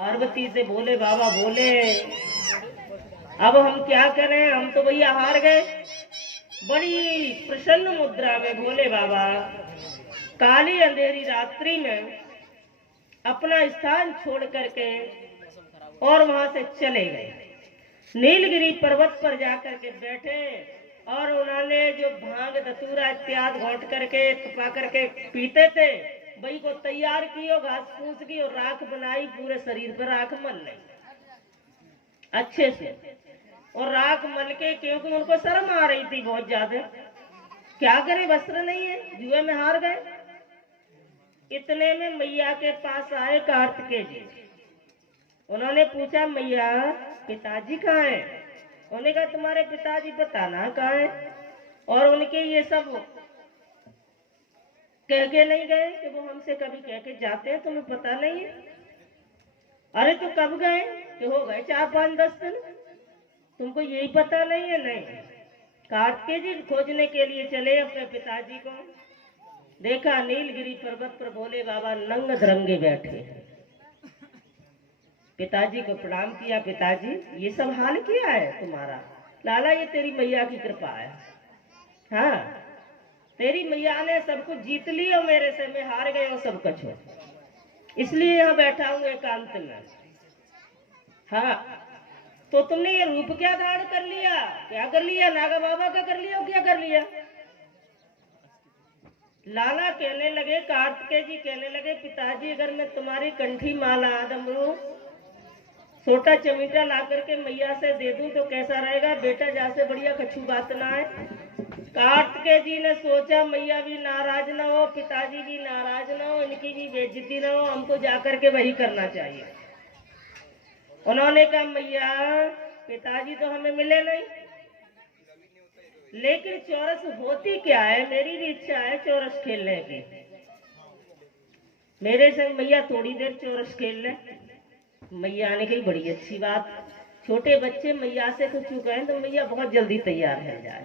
पार्वती से बोले बाबा बोले अब हम क्या करें, हम तो भैया हार गए। बड़ी प्रसन्न मुद्रा में भोले बाबा काली अंधेरी रात्रि में अपना स्थान छोड़ करके और वहां से चले गए। नीलगिरी पर्वत पर जाकर के बैठे और उन्होंने जो भांग धतूरा इत्यादि घोट करके तपा करके पीते थे वही को तैयार कियो, घास फूस की और राख बनाई, पूरे शरीर पर राख मल ली अच्छे से। और राख मल के, क्योंकि उनको शर्म आ रही थी बहुत ज्यादा, क्या करें वस्त्र नहीं है, जुए में हार गए। इतने में मैया के पास आए कार्तिकेय जी। उन्होंने पूछा मैया पिताजी कहाँ हैं? उन्होंने कहा तुम्हारे पिताजी बताना कहाँ है। और उनके ये सब कह के नहीं गए कि वो हमसे कभी कह के जाते हैं, तुम्हें पता नहीं है? अरे तो कब गए? कि हो गए 4-5-10 दिन, तुमको यही पता नहीं है? नहीं। कार्तिकेय जी खोजने के लिए चले अपने पिताजी को। देखा नीलगिरी पर्वत पर भोले बाबा नंग धरंगे बैठे। पिताजी को प्रणाम किया, पिताजी ये सब हाल किया है तुम्हारा? लाला ये तेरी मैया की कृपा है। हाँ तेरी मैया ने सब कुछ जीत लिया, मेरे से मैं हार गए और सब कुछ हो, इसलिए यहाँ बैठा हूँ एकांत में। हाँ तो तुमने ये रूप क्या धारण कर लिया? क्या कर लिया? नागा बाबा का कर लिया? क्या कर लिया? लाला कहने लगे, कार्तिकेय जी कहने लगे पिताजी अगर मैं तुम्हारी कंठी माला डमरू छोटा चमीटा ला करके मैया से दे दूं तो कैसा रहेगा? बेटा जैसे बढ़िया कछु बात ना है। कार्तिकेय जी ने सोचा मैया भी नाराज ना हो, पिताजी भी नाराज ना हो, इनकी भी बेइज्जती ना हो, हमको जाकर के वही करना चाहिए। उन्होंने कहा मैया पिताजी तो हमें मिले नहीं, लेकिन चौरस होती क्या है? मेरी भी इच्छा है चौरस खेलने की, मेरे संग मैया थोड़ी देर चौरस खेल ले। मैया ने कही बड़ी अच्छी बात, छोटे बच्चे मैया से कुछ कहें तो मैया बहुत जल्दी तैयार हो जाए।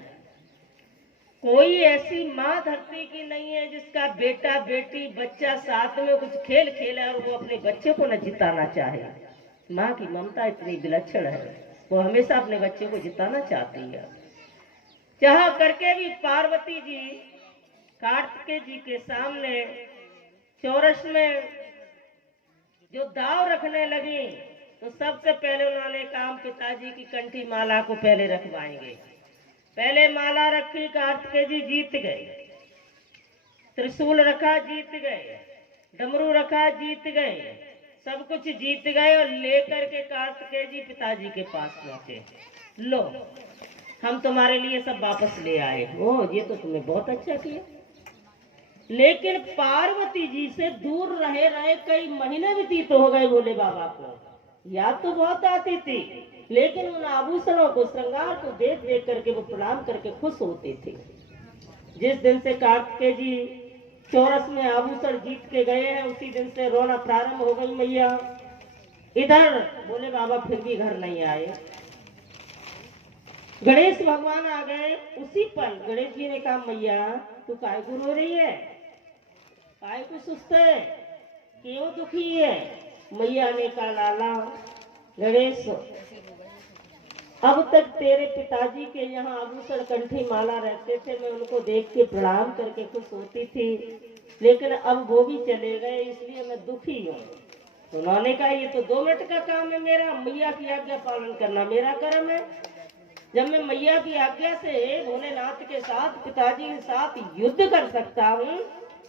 कोई ऐसी माँ धरती की नहीं है जिसका बेटा बेटी बच्चा साथ में कुछ खेल खेले और वो अपने बच्चे को न जिताना चाहे। माँ की ममता इतनी विलक्षण है, वो हमेशा अपने बच्चे को जिताना चाहती है। चाह करके भी पार्वती जी कार्तिकेय जी के सामने चौरस में जो दाव रखने लगी तो सबसे पहले उन्होंने काम पिताजी की कंठी माला को पहले रखवाएंगे। पहले माला रखी, कार्तिकेय जी जीत गए। त्रिशूल रखा, जीत गए। डमरू रखा, जीत गए। सब कुछ जीत गए और लेकर के कार्तिकेय जी पिताजी के पास पहुंचे। लो हम तुम्हारे लिए सब वापस ले आए। ओ ये तो तुमने बहुत अच्छा किया। लेकिन पार्वती जी से दूर रहे रहे कई महीने व्यतीत हो गए भोले बाबा को। याद तो बहुत आती थी, लेकिन उन आभूषणों को, श्रृंगार को देख देख करके वो प्रणाम करके खुश होते थे। जिस दिन से कार्तिकेय जी चौरस में आभूषण जीत के गए हैं उसी दिन से रोना प्रारंभ हो गई मैया। इधर बोले बाबा फिर भी घर नहीं आए। गणेश भगवान आ गए। उसी पल गणेश जी ने कहा मैया तू काय को रो रही है, काय को सुस्त है, क्यों दुखी है? मैया ने कहा लाला गणेश अब तक तेरे पिताजी के यहाँ आभूषण कंठी माला रहते थे, मैं उनको देख के प्रणाम करके खुश होती थी, लेकिन अब वो भी चले गए इसलिए मैं दुखी हूँ। तो उन्होंने कहा ये तो 2 मिनट का काम है मेरा, मैया की आज्ञा पालन करना मेरा कर्म है। जब मैं मैया की आज्ञा से भोलेनाथ के साथ पिताजी के साथ युद्ध कर सकता हूँ,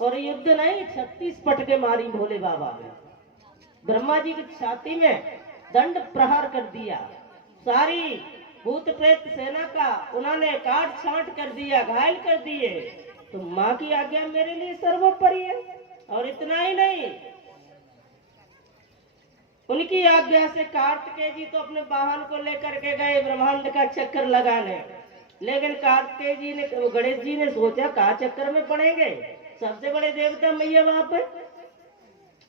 और युद्ध नहीं 36 पटके मारी भोले बाबा ने, ब्रह्मा जी की छाती में दंड प्रहार कर दिया, सारी भूत प्रेत सेना का उन्होंने काट छांट कर दिया, घायल कर दिए। तो माँ की आज्ञा मेरे लिए सर्वोपरि है। और इतना ही नहीं, उनकी आज्ञा से कार्तिकेय जी तो अपने वाहन को लेकर के गए ब्रह्मांड का चक्कर लगाने, लेकिन कार्तिकेय जी ने, गणेश जी ने सोचा कहा चक्कर में पड़ेंगे, सबसे बड़े देवता मैया वहां पर,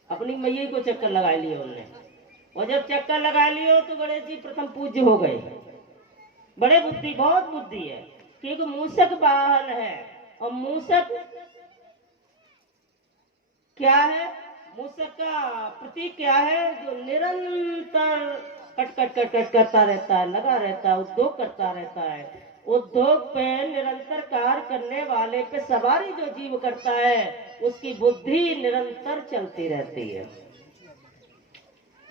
अपनी मैया को चक्कर लगा लिया उन्होंने। और जब चक्कर लगा लियो तो गणेश जी प्रथम पूज्य हो गए। बड़े बुद्धि, बहुत बुद्धि है, क्योंकि मूषक वाहन है। और मूषक क्या है? मूसक का प्रतीक क्या है? जो निरंतर कट कट कट कट करता रहता है, लगा रहता है, उद्योग करता रहता है। उद्योग पे निरंतर कार्य करने वाले पे सवारी जो जीव करता है, उसकी बुद्धि निरंतर चलती रहती है।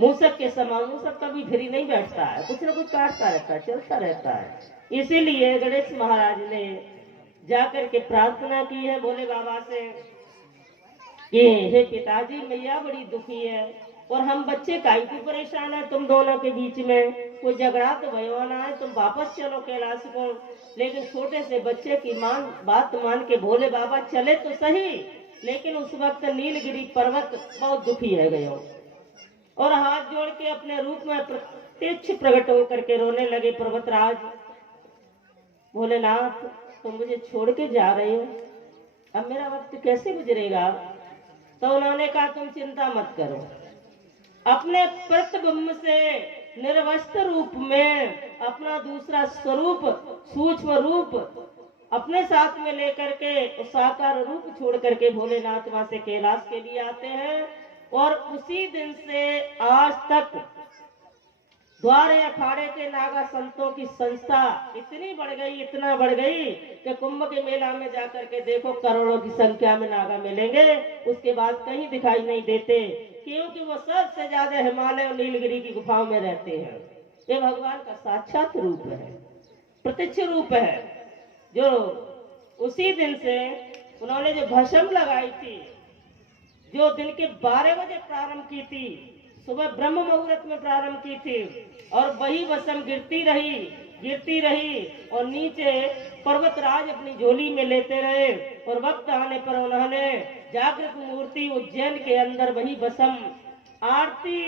मूसक के समान मूसक कभी फ्री नहीं बैठता है, कुछ न कुछ काटता रहता है, चलता रहता है। इसीलिए गणेश महाराज ने जाकर के प्रार्थना की है भोले बाबा से कि हे पिताजी, मैया बड़ी दुखी है और हम बच्चे काहे को परेशान है तुम दोनों के बीच में। कोई झगड़ा तो भयो ना है, तुम वापस चलो कैलाश को। लेकिन छोटे से बच्चे की बात मान के भोले बाबा चले तो सही, लेकिन उस वक्त नीलगिरी पर्वत बहुत दुखी है गयो और हाथ जोड़ के अपने रूप में प्रत्यक्ष प्रकट होकर के रोने लगे। पर्वतराज, भोलेनाथ, तुम मुझे छोड़ के जा रहे हो, अब मेरा वक्त कैसे गुजरेगा? तो उन्होंने कहा तुम चिंता मत करो, अपने प्रतिबिंब से निर्वस्त्र रूप में अपना दूसरा स्वरूप, सूक्ष्म रूप अपने साथ में लेकर के साकार रूप छोड़ करके भोलेनाथ वहां से कैलाश के लिए आते हैं। और उसी दिन से आज तक द्वारे अखाड़े के नागा संतों की संस्था इतनी बढ़ गई, इतना बढ़ गई कि कुंभ के मेला में जाकर के देखो करोड़ों की संख्या में नागा मिलेंगे, उसके बाद कहीं दिखाई नहीं देते, क्योंकि वो सबसे ज्यादा हिमालय और नीलगिरी की गुफाओं में रहते हैं। ये भगवान का साक्षात रूप है, प्रत्यक्ष रूप है। जो उसी दिन से उन्होंने जो भस्म लगाई थी, जो दिन के 12 बजे प्रारंभ की थी, सुबह ब्रह्म मुहूर्त में प्रारंभ की थी, और वही भस्म गिरती रही और नीचे पर्वतराज अपनी झोली में लेते रहे। और वक्त आने पर उन्होंने जागृत मूर्ति उज्जैन के अंदर वही भस्म आरती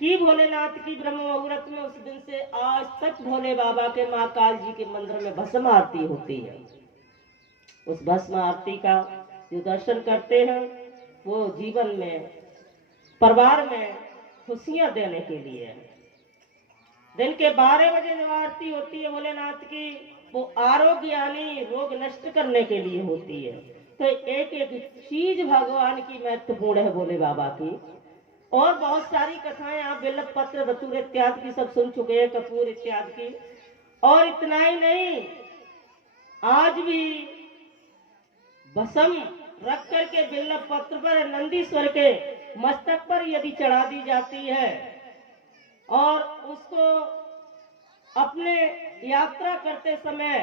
की भोलेनाथ की ब्रह्म मुहूर्त में। उस दिन से आज तक भोले बाबा के महाकाल जी के मंदिर में भस्म आरती होती है। उस भस्म आरती का जो दर्शन करते हैं, वो जीवन में, परिवार में खुशियां देने के लिए। दिन के 12 बजे जब आरती होती है भोलेनाथ की, वो आरोग्य यानी रोग नष्ट करने के लिए होती है। तो एक एक चीज भगवान की महत्वपूर्ण है भोले बाबा की। और बहुत सारी कथाएं आप बेलक पत्र, धतूर इत्यादि की सब सुन चुके हैं, कपूर इत्यादि की। और इतना ही नहीं, आज भी भस्म रख करके बिल्व पत्र पर नंदीश्वर के मस्तक पर यदि चढ़ा दी जाती है और उसको अपने यात्रा करते समय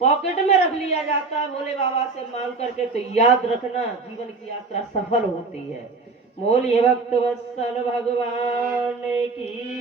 पॉकेट में रख लिया जाता है भोले बाबा से मांग करके, तो याद रखना जीवन की यात्रा सफल होती है। बोलिए भक्त वत्सल भगवान की